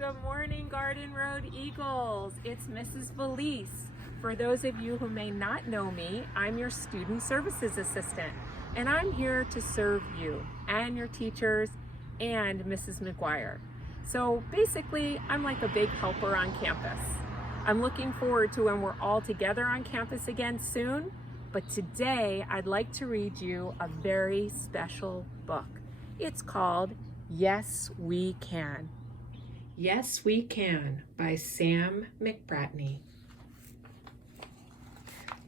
Good morning, Garden Road Eagles. It's Mrs. Valise. For those of you who may not know me, I'm your student services assistant, and I'm here to serve you and your teachers and Mrs. McGuire. So basically, I'm like a big helper on campus. I'm looking forward to when we're all together on campus again soon, but today I'd like to read you a very special book. It's called Yes, We Can. Yes, We Can by Sam McBratney.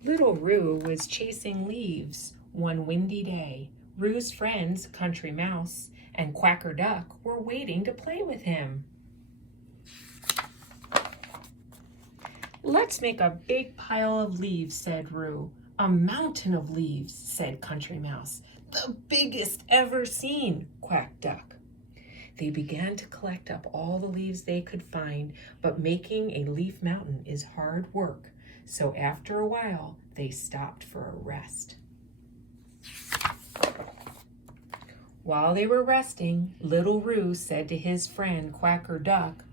Little Roo was chasing leaves one windy day. Roo's friends, Country Mouse and Quacker Duck, were waiting to play with him. Let's make a big pile of leaves, said Roo. A mountain of leaves, said Country Mouse. The biggest ever seen, quacked Duck. They began to collect up all the leaves they could find, but making a leaf mountain is hard work, so after a while they stopped for a rest. While they were resting, Little Roo said to his friend Quacker Duck,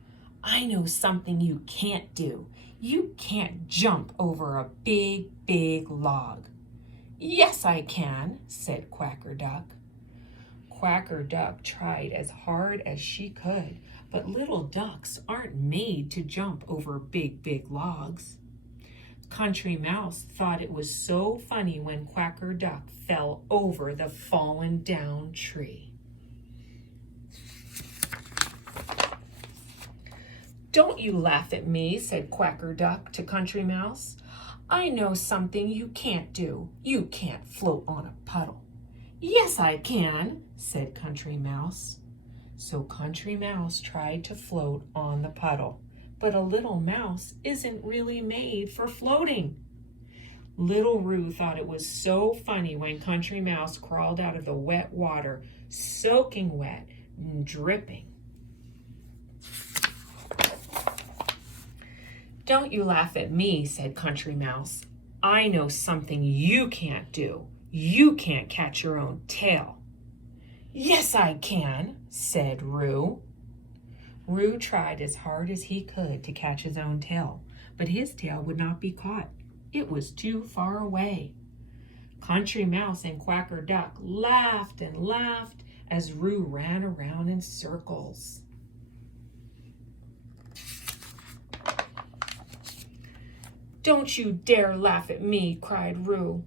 I know something you can't do. You can't jump over a big, big log. Yes, I can, said Quacker Duck. Quacker Duck tried as hard as she could, but little ducks aren't made to jump over big, big logs. Country Mouse thought it was so funny when Quacker Duck fell over the fallen down tree. Don't you laugh at me, said Quacker Duck to Country Mouse. I know something you can't do. You can't float on a puddle. Yes, I can, said Country Mouse. So Country Mouse tried to float on the puddle, but a little mouse isn't really made for floating. Little Roo thought it was so funny when Country Mouse crawled out of the wet water, soaking wet and dripping. Don't you laugh at me, said Country Mouse. I know something you can't do. You can't catch your own tail. Yes, I can, said Roo. Roo tried as hard as he could to catch his own tail, but his tail would not be caught. It was too far away. Country Mouse and Quacker Duck laughed and laughed as Roo ran around in circles. Don't you dare laugh at me, cried Roo.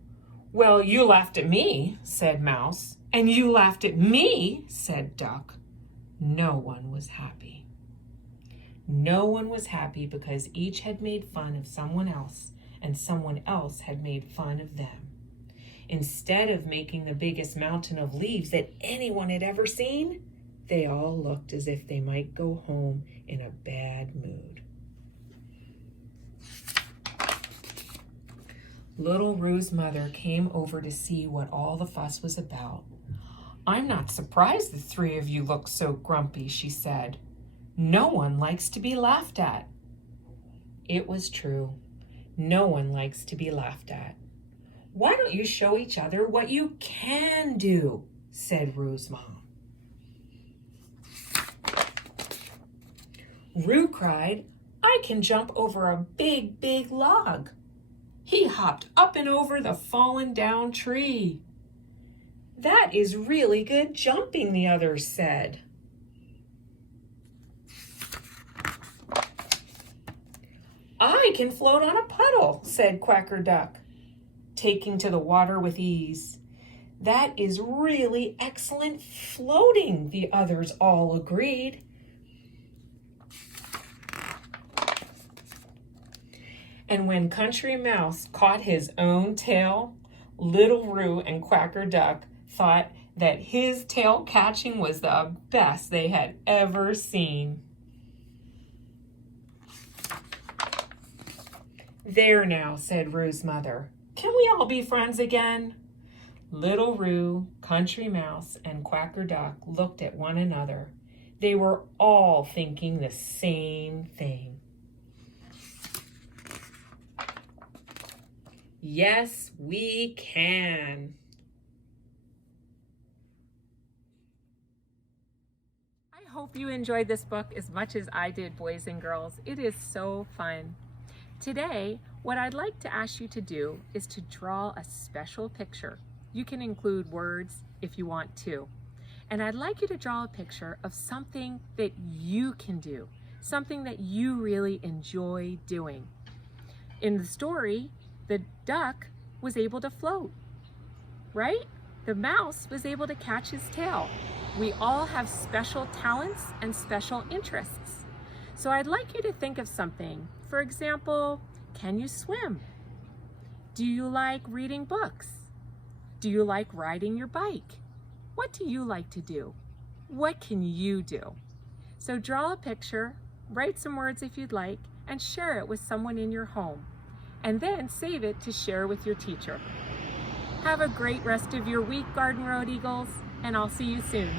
Well, you laughed at me, said Mouse. And you laughed at me, said Duck. No one was happy. No one was happy because each had made fun of someone else, and someone else had made fun of them. Instead of making the biggest mountain of leaves that anyone had ever seen, they all looked as if they might go home in a bad mood. Little Roo's mother came over to see what all the fuss was about. I'm not surprised the three of you look so grumpy, she said. No one likes to be laughed at. It was true. No one likes to be laughed at. Why don't you show each other what you can do, said Roo's mom. Roo cried, I can jump over a big, big log. He hopped up and over the fallen down tree. That is really good jumping, the others said. I can float on a puddle, said Quacker Duck, taking to the water with ease. That is really excellent floating, the others all agreed. And when Country Mouse caught his own tail, Little Roo and Quacker Duck thought that his tail catching was the best they had ever seen. There now, said Roo's mother. Can we all be friends again? Little Roo, Country Mouse, and Quacker Duck looked at one another. They were all thinking the same thing. Yes, we can. hope you enjoyed this book as much as I did, boys and girls. It is so fun. Today, what I'd like to ask you to do is to draw a special picture. You can include words if you want to. And I'd like you to draw a picture of something that you can do, something that you really enjoy doing. In the story, the duck was able to float, right? The mouse was able to catch his tail. We all have special talents and special interests. So I'd like you to think of something. For example, can you swim? Do you like reading books? Do you like riding your bike? What do you like to do? What can you do? So draw a picture, write some words if you'd like, and share it with someone in your home. And then save it to share with your teacher. Have a great rest of your week, Garden Road Eagles, and I'll see you soon.